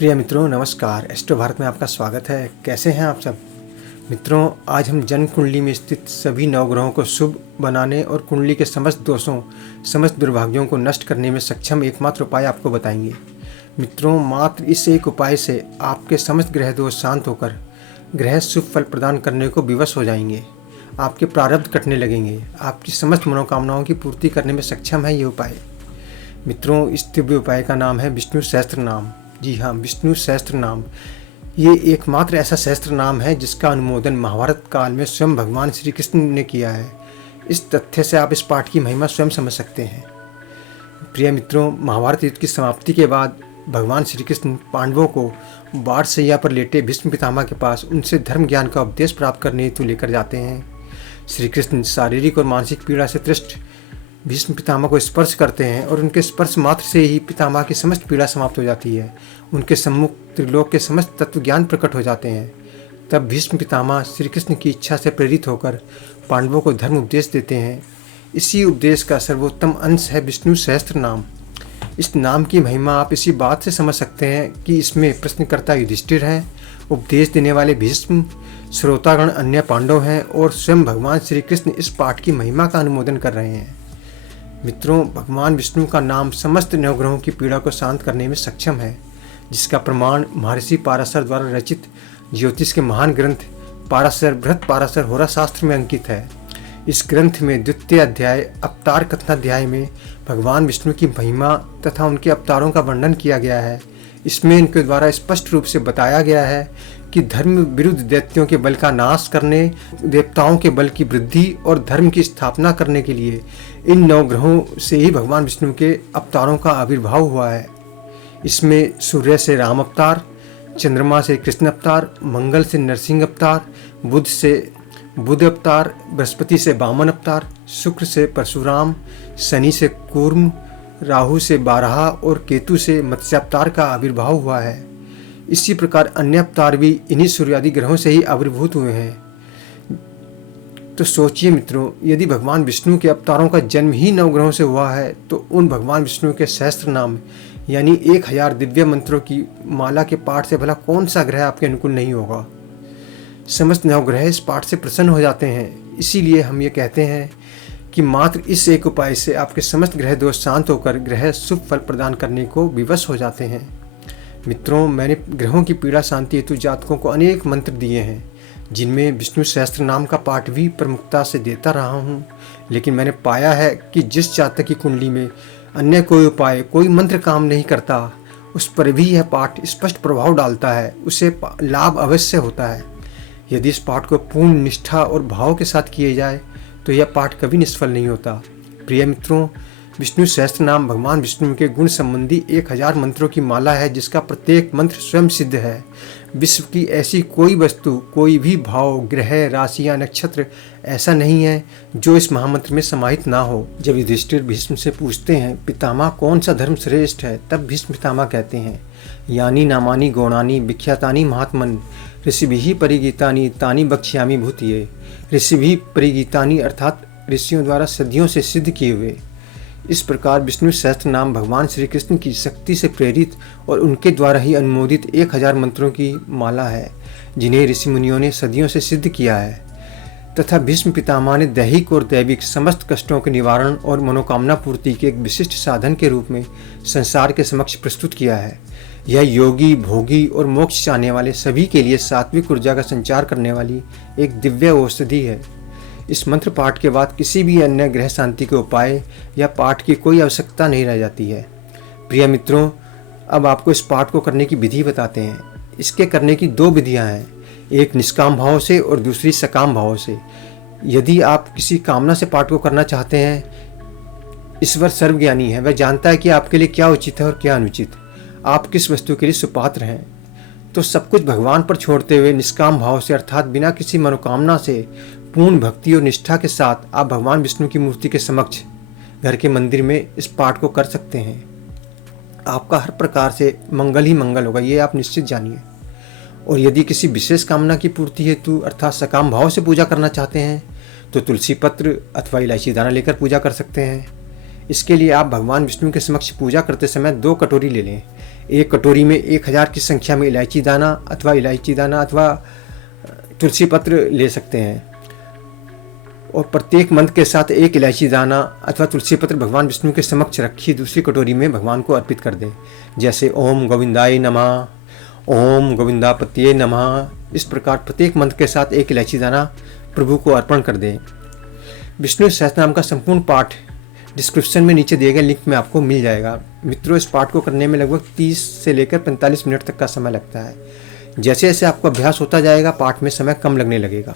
प्रिय मित्रों नमस्कार। एस्ट्रो भारत में आपका स्वागत है। कैसे हैं आप सब मित्रों? आज हम जन्म कुंडली में स्थित सभी नवग्रहों को शुभ बनाने और कुंडली के समस्त दोषों, समस्त दुर्भाग्यों को नष्ट करने में सक्षम एकमात्र उपाय आपको बताएंगे। मित्रों, मात्र इस एक उपाय से आपके समस्त ग्रह दोष शांत होकर ग्रह शुभ फल प्रदान करने को विवश हो जाएंगे। आपके प्रारब्ध कटने लगेंगे। आपकी समस्त मनोकामनाओं की पूर्ति करने में सक्षम है ये उपाय। मित्रों, इस दिव्य उपाय का नाम है विष्णु सहस्त्र नाम। जी हाँ, विष्णु सहस्त्र नाम। ये एकमात्र ऐसा सहस्त्र नाम है जिसका अनुमोदन महाभारत काल में स्वयं भगवान श्री कृष्ण ने किया है। इस तथ्य से आप इस पाठ की महिमा स्वयं समझ सकते हैं। प्रिय मित्रों, महाभारत युद्ध की समाप्ति के बाद भगवान श्री कृष्ण पांडवों को बाणशैया पर लेटे भीष्म पितामह के पास उनसे धर्म ज्ञान का उपदेश प्राप्त करने हेतु लेकर जाते हैं। श्री कृष्ण शारीरिक और मानसिक पीड़ा से त्रस्त भीष्म पितामह को स्पर्श करते हैं और उनके स्पर्श मात्र से ही पितामह की समस्त पीड़ा समाप्त हो जाती है। उनके सम्मुख त्रिलोक के समस्त तत्व ज्ञान प्रकट हो जाते हैं। तब भीष्म पितामह श्री कृष्ण की इच्छा से प्रेरित होकर पांडवों को धर्म उपदेश देते हैं। इसी उपदेश का सर्वोत्तम अंश है विष्णु सहस्त्र नाम। इस नाम की महिमा आप इसी बात से समझ सकते हैं कि इसमें प्रश्नकर्ता युधिष्ठिर हैं, उपदेश देने वाले भीष्म, श्रोतागण अन्य पांडव हैं और स्वयं भगवान श्री कृष्ण इस पाठ की महिमा का अनुमोदन कर रहे हैं। मित्रों, भगवान विष्णु का नाम समस्त नवग्रहों की पीड़ा को शांत करने में सक्षम है, जिसका प्रमाण महर्षि पाराशर द्वारा रचित ज्योतिष के महान ग्रंथ पाराशर बृहत पाराशर होरा शास्त्र में अंकित है। इस ग्रंथ में द्वितीय अध्याय अवतार कथनाध्याय में भगवान विष्णु की महिमा तथा उनके अवतारों का वर्णन किया गया है। इसमें इनके द्वारा स्पष्ट रूप से बताया गया है कि धर्म विरुद्ध दैत्यों के बल का नाश करने, देवताओं के बल की वृद्धि और धर्म की स्थापना करने के लिए इन नवग्रहों से ही भगवान विष्णु के अवतारों का आविर्भाव हुआ है। इसमें सूर्य से राम अवतार, चंद्रमा से कृष्ण अवतार, मंगल से नरसिंह अवतार, बुध से बुध अवतार, बृहस्पति से वामन अवतार, शुक्र से परशुराम, शनि से कूर्म, राहु से बारहा और केतु से मत्स्यावतार का आविर्भाव हुआ है। इसी प्रकार अन्य अवतार भी इन्हीं सूर्यादि ग्रहों से ही आविर्भूत हुए हैं। तो सोचिए मित्रों, यदि भगवान विष्णु के अवतारों का जन्म ही नवग्रहों से हुआ है तो उन भगवान विष्णु के सहस्त्र नाम यानी 1000 दिव्य मंत्रों की माला के पाठ से भला कौन सा ग्रह आपके अनुकूल नहीं होगा। समस्त नवग्रह इस पाठ से प्रसन्न हो जाते हैं। इसीलिए हम ये कहते हैं कि मात्र इस एक उपाय से आपके समस्त ग्रह दोष शांत होकर ग्रह शुभ फल प्रदान करने को विवश हो जाते हैं। मित्रों, मैंने ग्रहों की पीड़ा शांति हेतु जातकों को अनेक मंत्र दिए हैं, जिनमें विष्णु सहस्त्र नाम का पाठ भी प्रमुखता से देता रहा हूँ। लेकिन मैंने पाया है कि जिस जातक की कुंडली में अन्य कोई उपाय, कोई मंत्र काम नहीं करता, उस पर भी यह पाठ स्पष्ट प्रभाव डालता है, उसे लाभ अवश्य होता है। यदि इस पाठ को पूर्ण निष्ठा और भाव के साथ किए जाए तो यह पाठ कभी निष्फल नहीं होता। प्रिय मित्रों, विष्णु सहस्त्र नाम भगवान विष्णु के गुण संबंधी 1000 मंत्रों की माला है, जिसका प्रत्येक मंत्र स्वयं सिद्ध है। विश्व की ऐसी कोई वस्तु, कोई भी भाव, ग्रह, राशि या नक्षत्र ऐसा नहीं है जो इस महामंत्र में समाहित ना हो। जब युधिष्ठिर भीष्म से पूछते हैं पितामह कौन सा धर्म श्रेष्ठ है, तब भीष्म पितामह कहते हैं यानी नामानि गौणानि विख्यातानि महात्मन ऋषिभिः परिगीतानि तानि वक्ष्यामि भूतये। ऋषिभिः परिगीतानि अर्थात ऋषियों द्वारा सदियों से सिद्ध किए हुए। इस प्रकार विष्णु सहस्त्र नाम भगवान श्री कृष्ण की शक्ति से प्रेरित और उनके द्वारा ही अनुमोदित 1000 मंत्रों की माला है, जिन्हें ऋषि मुनियों ने सदियों से सिद्ध किया है तथा भीष्म पितामह ने दैहिक और दैविक समस्त कष्टों के निवारण और मनोकामना पूर्ति के एक विशिष्ट साधन के रूप में संसार के समक्ष प्रस्तुत किया है। यह योगी, भोगी और मोक्ष चाहने वाले सभी के लिए सात्विक ऊर्जा का संचार करने वाली एक दिव्य औषधि है। इस मंत्र पाठ के बाद किसी भी अन्य ग्रह शांति के उपाय या पाठ की कोई आवश्यकता नहीं रह जाती है। प्रिय मित्रों, अब आपको इस पाठ को करने की विधि बताते हैं। इसके करने की 2 विधियां हैं, एक निष्काम भाव से और दूसरी सकाम भाव से। यदि आप किसी कामना से पाठ को करना चाहते हैं, ईश्वर सर्वज्ञानी है, वह जानता है कि आपके लिए क्या उचित है और क्या अनुचित, आप किस वस्तु के लिए सुपात्र हैं। तो सब कुछ भगवान पर छोड़ते हुए निष्काम भाव से अर्थात बिना किसी मनोकामना से पूर्ण भक्ति और निष्ठा के साथ आप भगवान विष्णु की मूर्ति के समक्ष घर के मंदिर में इस पाठ को कर सकते हैं। आपका हर प्रकार से मंगल ही मंगल होगा, ये आप निश्चित जानिए। और यदि किसी विशेष कामना की पूर्ति हेतु अर्थात सकाम भाव से पूजा करना चाहते हैं तो तुलसी पत्र अथवा इलायची दाना लेकर पूजा कर सकते हैं। इसके लिए आप भगवान विष्णु के समक्ष पूजा करते समय 2 कटोरी ले लें। एक कटोरी में 1000 की संख्या में इलायची दाना अथवा तुलसी पत्र ले सकते हैं और प्रत्येक मंत्र के साथ एक इलायची दाना अथवा तुलसी पत्र भगवान विष्णु के समक्ष रखी दूसरी कटोरी में भगवान को अर्पित कर दें। जैसे ओम गोविंदाय नमः, ओम गोविंदापत्ये नमः। इस प्रकार प्रत्येक मंत्र के साथ एक इलायची दाना प्रभु को अर्पण कर दें। विष्णु सहस्त्रनाम का संपूर्ण पाठ डिस्क्रिप्शन में नीचे दिए गए लिंक में आपको मिल जाएगा। मित्रों, इस पाठ को करने में लगभग 30 से लेकर 45 मिनट तक का समय लगता है। जैसे जैसे आपको अभ्यास होता जाएगा पाठ में समय कम लगने लगेगा।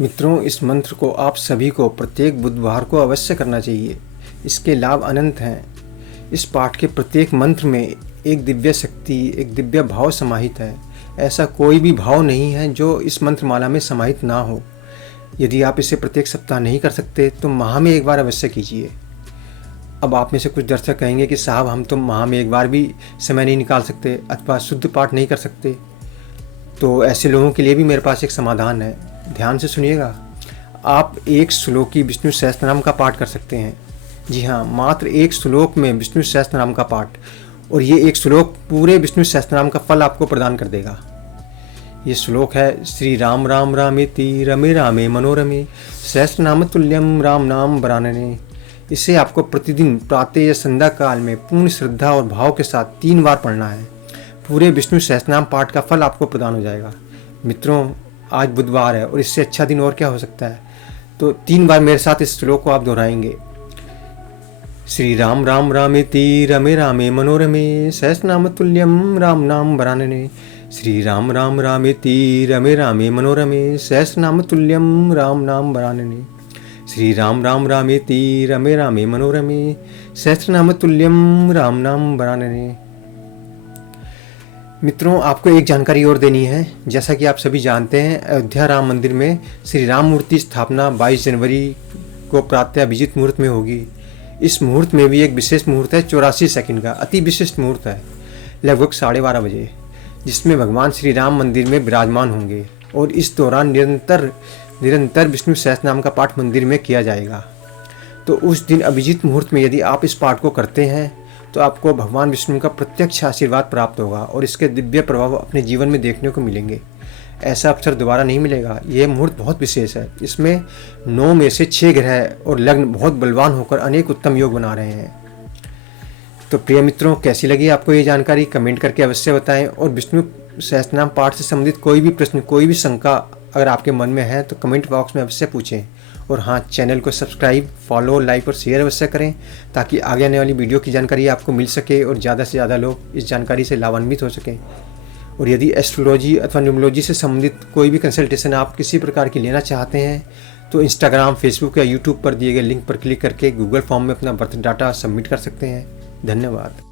मित्रों, इस मंत्र को आप सभी को प्रत्येक बुधवार को अवश्य करना चाहिए। इसके लाभ अनंत हैं। इस पाठ के प्रत्येक मंत्र में एक दिव्य शक्ति, एक दिव्य भाव समाहित है। ऐसा कोई भी भाव नहीं है जो इस मंत्रमाला में समाहित ना हो। यदि आप इसे प्रत्येक सप्ताह नहीं कर सकते तो माह में एक बार अवश्य कीजिए। अब आप में से कुछ दर्शक कहेंगे कि साहब हम तो माह में एक बार भी समय नहीं निकाल सकते अथवा शुद्ध पाठ नहीं कर सकते। तो ऐसे लोगों के लिए भी मेरे पास एक समाधान है। ध्यान से सुनिएगा। आप एक श्लोकी विष्णु सहस्त्रनाम का पाठ कर सकते हैं। जी हाँ, मात्र एक श्लोक में विष्णु सहस्त्रनाम का पाठ, और ये एक श्लोक पूरे विष्णु सहस्त्रनाम का फल आपको प्रदान कर देगा। ये श्लोक है श्री राम राम रामेति रमे रामे मनोरमे सहस्त्रनाम तुल्यम राम नाम वरानने। इसे आपको प्रतिदिन प्रातः या संध्या काल में पूर्ण श्रद्धा और भाव के साथ 3 बार पढ़ना है। पूरे विष्णु सहस्त्रनाम पाठ का फल आपको प्रदान हो जाएगा। मित्रों, आज बुधवार है और इससे अच्छा दिन और क्या हो सकता है। तो 3 बार मेरे साथ इस श्लोक को आप दोहराएंगे। श्री राम राम रामेति रमे रामे मनोरमे सहस्रनाम तुल्यम राम नाम वरानने। श्री राम राम रामेति रमे रामे मनोरमे सहस्रनाम तुल्यम राम नाम वरानने। श्री राम राम रामेति रमे रामे मनोरमे सहस्रनाम तुल्यम राम नाम वरानने। मित्रों, आपको एक जानकारी और देनी है। जैसा कि आप सभी जानते हैं, अयोध्या राम मंदिर में श्री राम मूर्ति स्थापना 22 जनवरी को प्रातः अभिजीत मुहूर्त में होगी। इस मुहूर्त में भी एक विशेष मुहूर्त है 84 सेकंड का, अति विशिष्ट मुहूर्त है, लगभग 12:30 बजे, जिसमें भगवान श्री राम मंदिर में विराजमान होंगे और इस दौरान निरंतर विष्णु सहस्त्रनाम का पाठ मंदिर में किया जाएगा। तो उस दिन अभिजीत मुहूर्त में यदि आप इस पाठ को करते हैं तो आपको भगवान विष्णु का प्रत्यक्ष आशीर्वाद प्राप्त होगा और इसके दिव्य प्रभाव अपने जीवन में देखने को मिलेंगे। ऐसा अवसर दोबारा नहीं मिलेगा। यह मुहूर्त बहुत विशेष है। इसमें 9 में से 6 ग्रह और लग्न बहुत बलवान होकर अनेक उत्तम योग बना रहे हैं। तो प्रिय मित्रों, कैसी लगी आपको ये जानकारी कमेंट करके अवश्य बताएं। और विष्णु सहस्त्रनाम पाठ से संबंधित कोई भी प्रश्न, कोई भी शंका अगर आपके मन में है तो कमेंट बॉक्स में अवश्य पूछें। और हाँ, चैनल को सब्सक्राइब, फॉलो, लाइक और शेयर अवश्य करें ताकि आगे आने वाली वीडियो की जानकारी आपको मिल सके और ज़्यादा से ज़्यादा लोग इस जानकारी से लाभान्वित हो सकें। और यदि एस्ट्रोलॉजी अथवा न्यूमरोलॉजी से संबंधित कोई भी कंसल्टेशन आप किसी प्रकार की लेना चाहते हैं तो इंस्टाग्राम, फेसबुक या यूट्यूब पर दिए गए लिंक पर क्लिक करके गूगल फॉर्म में अपना बर्थ डाटा सबमिट कर सकते हैं। धन्यवाद।